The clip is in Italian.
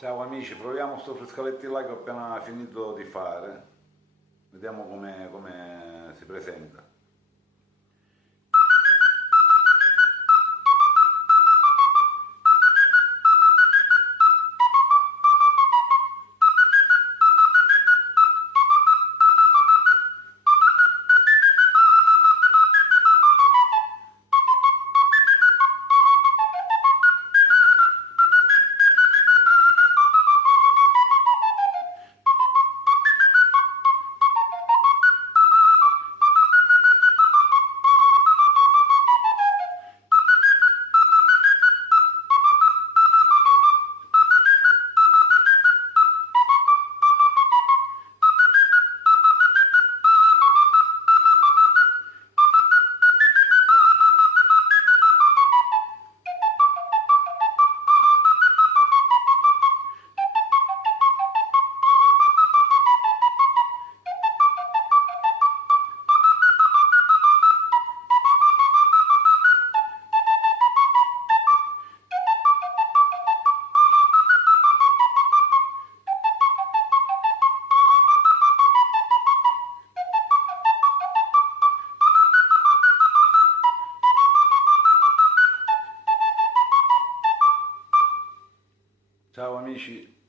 Ciao amici, proviamo sto frescoletti là che ho appena finito di fare. Vediamo come si presenta. Ciao amici.